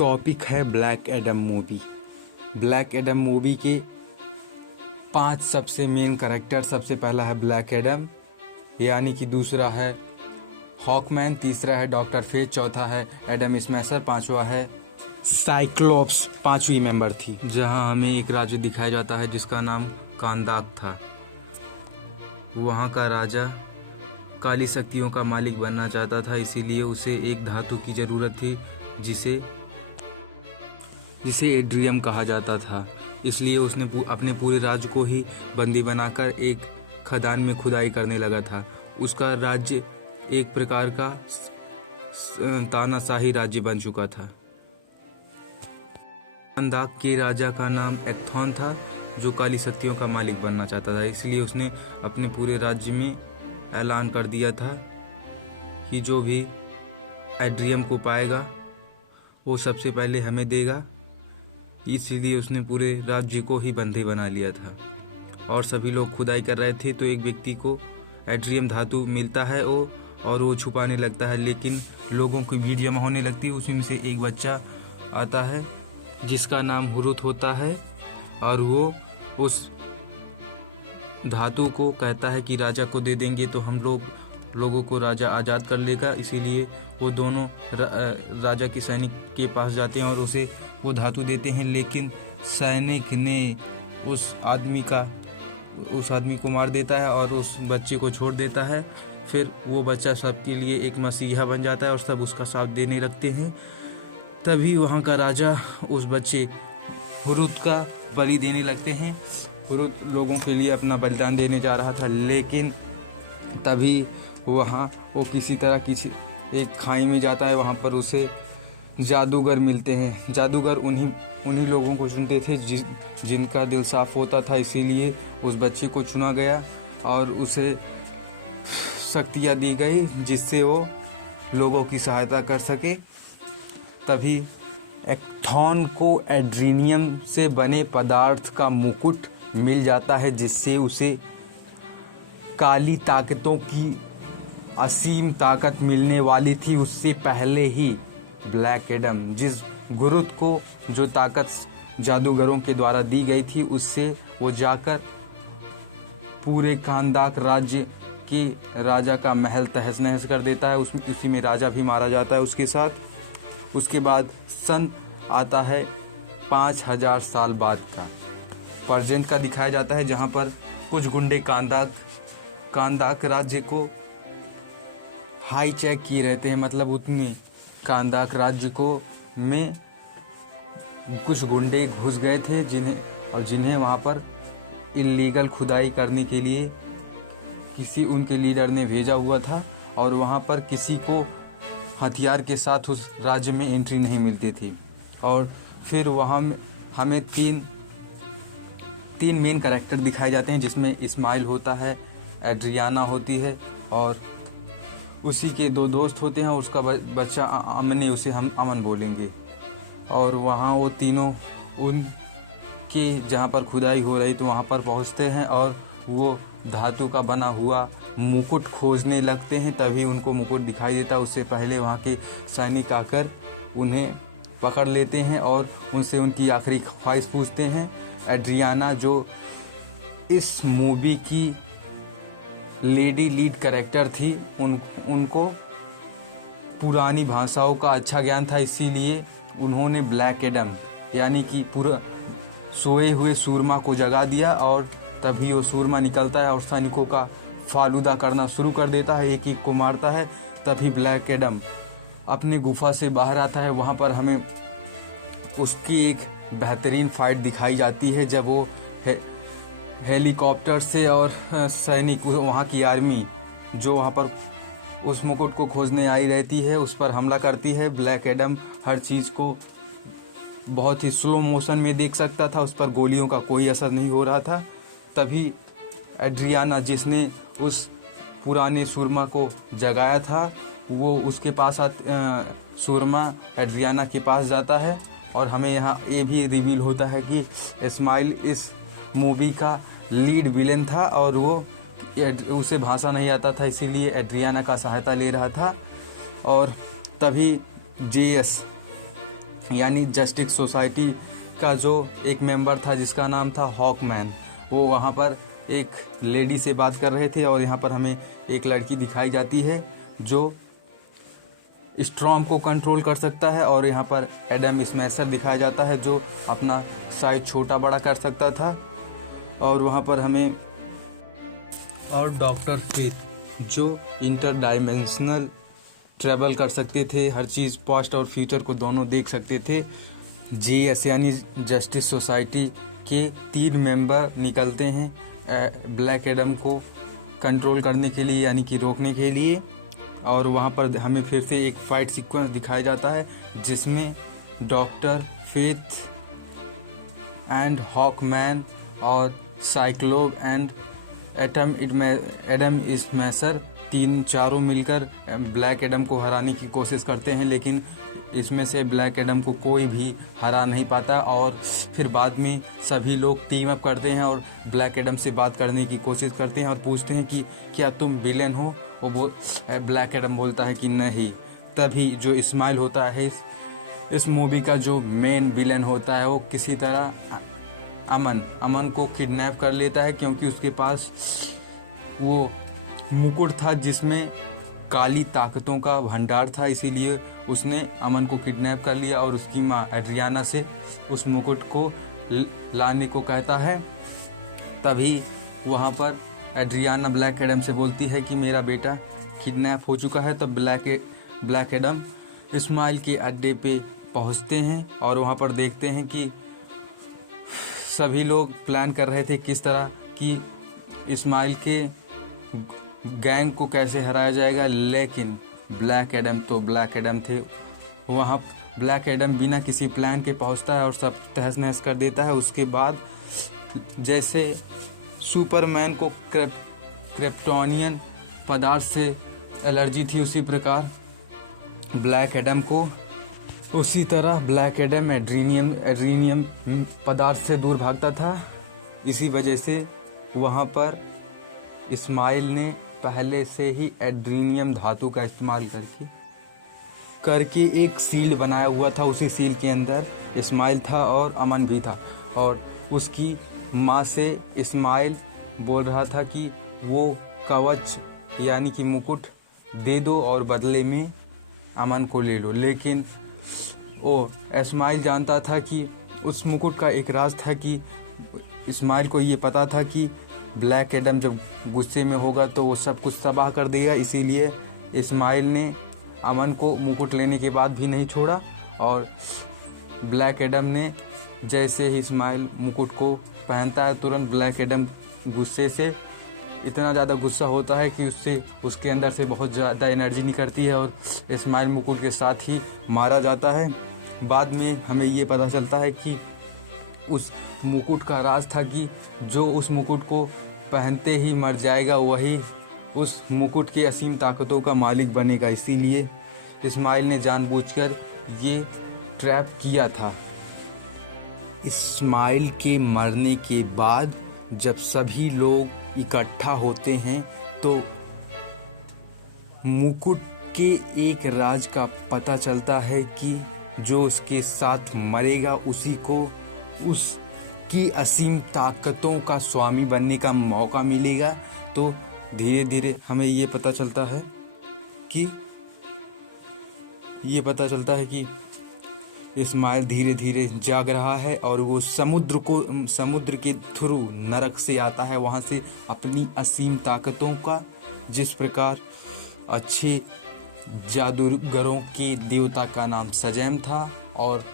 Topic है black Adam movie. Black Adam movie के 5 सबसे मेन कैरेक्टर। सबसे पहला है ब्लैक एडम, यानी कि दूसरा है हॉकमैन, तीसरा है डॉक्टर फेज, चौथा है एडम स्मैशर, पांचवा है साइक्लोप्स। 5वीं मेंबर थी। जहां हमें एक राज्य दिखाया जाता है जिसका नाम कांदाक था। वहां का राजा काली शक्तियों का मालिक बनना चाहता था, इसीलिए उसे एक धातु की ज़रूरत थी जिसे एड्रियम कहा जाता था। इसलिए उसने अपने पूरे राज्य को ही बंदी बनाकर एक खदान में खुदाई करने लगा था। उसका राज्य एक प्रकार का तानाशाही राज्य बन चुका था। कांदाक के राजा का नाम एक्थॉन था, जो काली शक्तियों का मालिक बनना चाहता था। इसलिए उसने अपने पूरे राज्य में ऐलान कर दिया था कि जो भी एड्रियम को पाएगा वो सबसे पहले हमें देगा। इसलिए उसने पूरे राज्य को ही बंदी बना लिया था और सभी लोग खुदाई कर रहे थे। तो एक व्यक्ति को एड्रियम धातु मिलता है और वो छुपाने लगता है, लेकिन लोगों की भीड़ जमा होने लगती है। उसी में से एक बच्चा आता है जिसका नाम हुरुत होता है और वो उस धातु को कहता है कि राजा को दे देंगे तो हम लोगों को राजा आज़ाद कर लेगा। इसीलिए वो दोनों राजा के सैनिक के पास जाते हैं और उसे वो धातु देते हैं, लेकिन सैनिक ने उस आदमी को मार देता है और उस बच्चे को छोड़ देता है। फिर वो बच्चा सबके लिए एक मसीहा बन जाता है और सब उसका साथ देने लगते हैं। तभी वहाँ का राजा उस बच्चे हुरुत का बलि देने लगते हैं। हुरुत लोगों के लिए अपना बलिदान देने जा रहा था, लेकिन तभी वहाँ वो किसी तरह एक खाई में जाता है। वहाँ पर उसे जादूगर मिलते हैं। जादूगर उन्हीं लोगों को चुनते थे जिनका दिल साफ होता था। इसीलिए उस बच्चे को चुना गया और उसे शक्तियाँ दी गई जिससे वो लोगों की सहायता कर सके। तभी एक्थॉन को एड्रीनियम से बने पदार्थ का मुकुट मिल जाता है, जिससे उसे काली ताकतों की असीम ताकत मिलने वाली थी। उससे पहले ही ब्लैक एडम, जिस गुरुत को जो ताकत जादूगरों के द्वारा दी गई थी, उससे वो जाकर पूरे कांदाक राज्य के राजा का महल तहस नहस कर देता है। उसी में राजा भी मारा जाता है उसके साथ। उसके बाद सन आता है 5000 साल बाद का, प्रेजेंट का दिखाया जाता है, जहाँ पर कुछ गुंडे कांदाक राज्य को हाई चेक किए रहते हैं। मतलब उतने कांदाक राज्य को में कुछ गुंडे घुस गए थे जिन्हें वहाँ पर इल्लीगल खुदाई करने के लिए किसी उनके लीडर ने भेजा हुआ था और वहाँ पर किसी को हथियार के साथ उस राज्य में एंट्री नहीं मिलती थी। और फिर वहाँ हमें तीन मेन कैरेक्टर दिखाए जाते हैं, जिसमें इस्माइल होता है, एड्रियाना होती है और उसी के 2 दोस्त होते हैं। उसका बच्चा अमन, उसे हम अमन बोलेंगे। और वहाँ वो तीनों उनके जहाँ पर खुदाई हो रही तो वहाँ पर पहुँचते हैं और वो धातु का बना हुआ मुकुट खोजने लगते हैं। तभी उनको मुकुट दिखाई देता है। उससे पहले वहाँ के सैनिक आकर उन्हें पकड़ लेते हैं और उनसे उनकी आखिरी ख्वाहिश पूछते हैं। एड्रियाना, जो इस मूवी की लेडी लीड कैरेक्टर थी, उनको पुरानी भाषाओं का अच्छा ज्ञान था, इसीलिए उन्होंने ब्लैक एडम यानी कि पूरा सोए हुए सूरमा को जगा दिया और तभी वो सूरमा निकलता है और सैनिकों का फालूदा करना शुरू कर देता है, एक एक को मारता है। तभी ब्लैक एडम अपने गुफा से बाहर आता है। वहाँ पर हमें उसकी एक बेहतरीन फाइट दिखाई जाती है, जब वो हेलीकॉप्टर से और सैनिक, वहाँ की आर्मी जो वहाँ पर उस मुकुट को खोजने आई रहती है, उस पर हमला करती है। ब्लैक एडम हर चीज़ को बहुत ही स्लो मोशन में देख सकता था, उस पर गोलियों का कोई असर नहीं हो रहा था। तभी एड्रियाना, जिसने उस पुराने सूरमा को जगाया था, वो उसके पास सूरमा एड्रियाना के पास जाता है और हमें यहाँ ये भी रिवील होता है कि इस्माइल इस मूवी का लीड विलेन था और वो उसे भाषा नहीं आता था, इसीलिए एड्रियाना का सहायता ले रहा था। और तभी जेएस यानी जस्टिस सोसाइटी का जो एक मेंबर था जिसका नाम था हॉकमैन, वो वहाँ पर एक लेडी से बात कर रहे थे। और यहाँ पर हमें एक लड़की दिखाई जाती है जो स्ट्रॉम को कंट्रोल कर सकता है, और यहाँ पर एडम स्मैशर दिखाया जाता है जो अपना साइज छोटा बड़ा कर सकता था। और वहाँ पर हमें और डॉक्टर फेथ जो इंटर डायमेंशनल ट्रैवल कर सकते थे, हर चीज़ पास्ट और फ्यूचर को दोनों देख सकते थे। जीएस यानी जस्टिस सोसाइटी के 3 मेंबर निकलते हैं ब्लैक एडम को कंट्रोल करने के लिए, यानी कि रोकने के लिए। और वहाँ पर हमें फिर से एक फाइट सीक्वेंस दिखाया जाता है जिसमें डॉक्टर फेथ एंड हॉकमैन और साइक्लोप एंड एडम स्मैशर चारों मिलकर ब्लैक एडम को हराने की कोशिश करते हैं, लेकिन इसमें से ब्लैक एडम को कोई भी हरा नहीं पाता। और फिर बाद में सभी लोग टीम अप करते हैं और ब्लैक एडम से बात करने की कोशिश करते हैं और पूछते हैं कि क्या तुम विलेन हो। वो ब्लैक एडम बोलता है कि नहीं। तभी जो इस्माइल होता है इस मूवी का जो मेन विलेन होता है, वो किसी तरह अमन को किडनैप कर लेता है, क्योंकि उसके पास वो मुकुट था जिसमें काली ताकतों का भंडार था। इसीलिए उसने अमन को किडनैप कर लिया और उसकी माँ एड्रियाना से उस मुकुट को लाने को कहता है। तभी वहाँ पर एड्रियाना ब्लैक एडम से बोलती है कि मेरा बेटा किडनैप हो चुका है। तब ब्लैक एडम इस्माइल के अड्डे पे पहुँचते हैं और वहाँ पर देखते हैं कि सभी लोग प्लान कर रहे थे किस तरह कि इस्माइल के गैंग को कैसे हराया जाएगा, लेकिन ब्लैक एडम तो ब्लैक एडम थे। वहाँ ब्लैक एडम बिना किसी प्लान के पहुँचता है और सब तहस नहस कर देता है। उसके बाद जैसे सुपरमैन को क्रिप्टोनियन पदार्थ से एलर्जी थी, उसी प्रकार ब्लैक एडम को, उसी तरह ब्लैक एडम एड्रीनियम पदार्थ से दूर भागता था। इसी वजह से वहाँ पर इस्माइल ने पहले से ही एड्रीनियम धातु का इस्तेमाल करके एक सील बनाया हुआ था। उसी सील के अंदर इस्माइल था और अमन भी था। और उसकी माँ से इस्माइल बोल रहा था कि वो कवच यानी कि मुकुट दे दो और बदले में अमन को ले लो। लेकिन इस्माइल जानता था कि उस मुकुट का एक राज था कि इस्माइल को ये पता था कि ब्लैक एडम जब गुस्से में होगा तो वो सब कुछ तबाह कर देगा। इसीलिए इस्माइल ने अमन को मुकुट लेने के बाद भी नहीं छोड़ा। और ब्लैक एडम ने जैसे ही इस्माइल मुकुट को पहनता है, तुरंत ब्लैक एडम गुस्से से इतना ज़्यादा गुस्सा होता है कि उसके अंदर से बहुत ज़्यादा एनर्जी निकलती है और इस्माइल मुकुट के साथ ही मारा जाता है। बाद में हमें ये पता चलता है कि उस मुकुट का राज था कि जो उस मुकुट को पहनते ही मर जाएगा वही उस मुकुट की असीम ताकतों का मालिक बनेगा। इसीलिए इस्माइल ने जानबूझकर ये ट्रैप किया था। इस्माइल के मरने के बाद जब सभी लोग इकट्ठा होते हैं तो मुकुट के एक राज का पता चलता है कि जो उसके साथ मरेगा उसी को उसकी असीम ताकतों का स्वामी बनने का मौका मिलेगा। तो धीरे धीरे हमें ये पता चलता है कि इस्माइल धीरे धीरे जाग रहा है और वो समुद्र के थ्रू नरक से आता है, वहाँ से अपनी असीम ताकतों का, जिस प्रकार अच्छे जादूगरों के देवता का नाम सजैम था और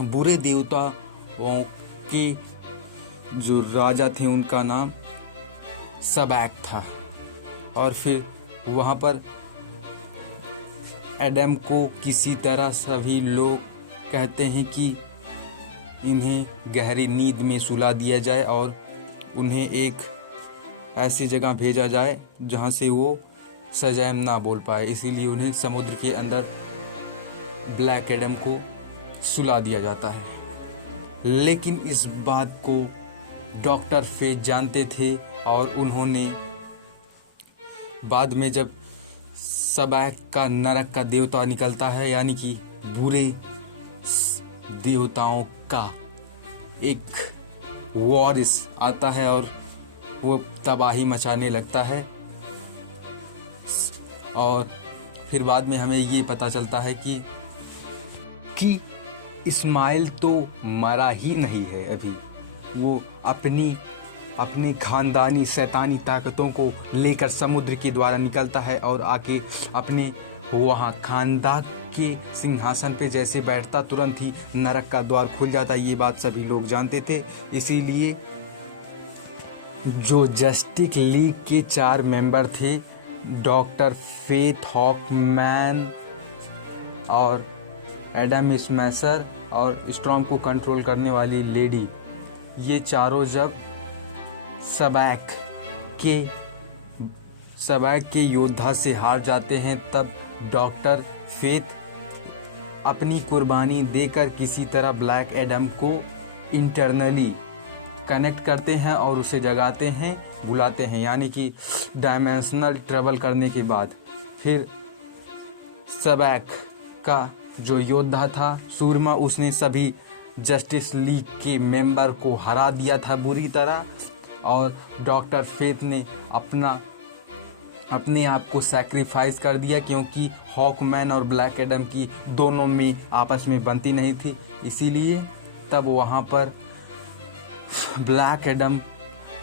बुरे देवताओं के जो राजा थे उनका नाम सबैक था। और फिर वहाँ पर एडम को किसी तरह सभी लोग कहते हैं कि इन्हें गहरी नींद में सुला दिया जाए और उन्हें एक ऐसी जगह भेजा जाए जहाँ से वो सजैम ना बोल पाए। इसीलिए उन्हें समुद्र के अंदर ब्लैक एडम को सुला दिया जाता है। लेकिन इस बात को डॉक्टर फेथ जानते थे और उन्होंने बाद में जब सबैक का नरक का देवता निकलता है, यानी कि बुरे देवताओं का एक वॉरिस आता है और वो तबाही मचाने लगता है। और फिर बाद में हमें ये पता चलता है कि इस्माइल तो मरा ही नहीं है अभी, वो अपनी खानदानी शैतानी ताकतों को लेकर समुद्र के द्वारा निकलता है और आके अपने वहाँ खानदान के सिंहासन पे जैसे बैठता तुरंत ही नरक का द्वार खुल जाता। ये बात सभी लोग जानते थे। इसीलिए जो जस्टिस लीग के 4 मेंबर थे, डॉक्टर फेथ, हॉकमैन और एडम स्मैशर और स्टॉर्म को कंट्रोल करने वाली लेडी, ये चारों जब सबैक के योद्धा से हार जाते हैं, तब डॉक्टर फेथ अपनी कुर्बानी देकर किसी तरह ब्लैक एडम को इंटरनली कनेक्ट करते हैं और उसे जगाते हैं, बुलाते हैं। यानी कि डायमेंशनल ट्रेवल करने के बाद फिर सबैक का जो योद्धा था सूरमा, उसने सभी जस्टिस लीग के मेंबर को हरा दिया था बुरी तरह। और डॉक्टर फेथ ने अपने आप को सैक्रिफाइस कर दिया, क्योंकि हॉकमैन और ब्लैक एडम की दोनों में आपस में बनती नहीं थी। इसीलिए तब वहाँ पर ब्लैक एडम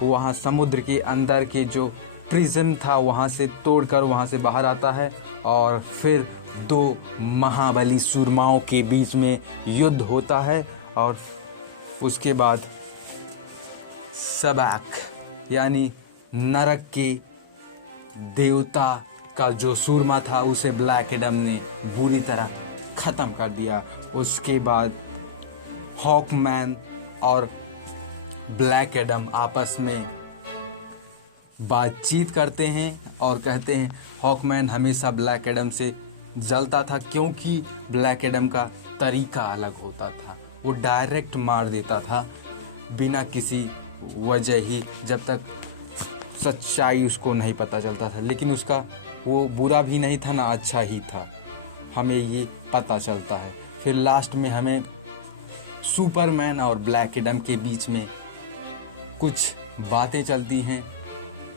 वहाँ समुद्र के अंदर के जो प्रिज्म था वहाँ से तोड़कर वहाँ से बाहर आता है और फिर 2 महाबली सूरमाओं के बीच में युद्ध होता है। और उसके बाद सबैक यानी नरक के देवता का जो सूरमा था उसे ब्लैक एडम ने बुरी तरह ख़त्म कर दिया। उसके बाद हॉकमैन और ब्लैक एडम आपस में बातचीत करते हैं और कहते हैं, हॉकमैन हमेशा ब्लैक एडम से जलता था क्योंकि ब्लैक एडम का तरीका अलग होता था। वो डायरेक्ट मार देता था बिना किसी वजह ही, जब तक सच्चाई उसको नहीं पता चलता था। लेकिन उसका वो बुरा भी नहीं था ना अच्छा ही था, हमें ये पता चलता है। फिर लास्ट में हमें सुपरमैन और ब्लैक एडम के बीच में कुछ बातें चलती हैं,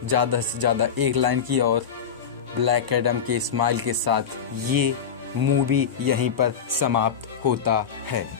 ज़्यादा से ज़्यादा 1 लाइन की, और ब्लैक एडम के स्माइल के साथ ये मूवी यहीं पर समाप्त होता है।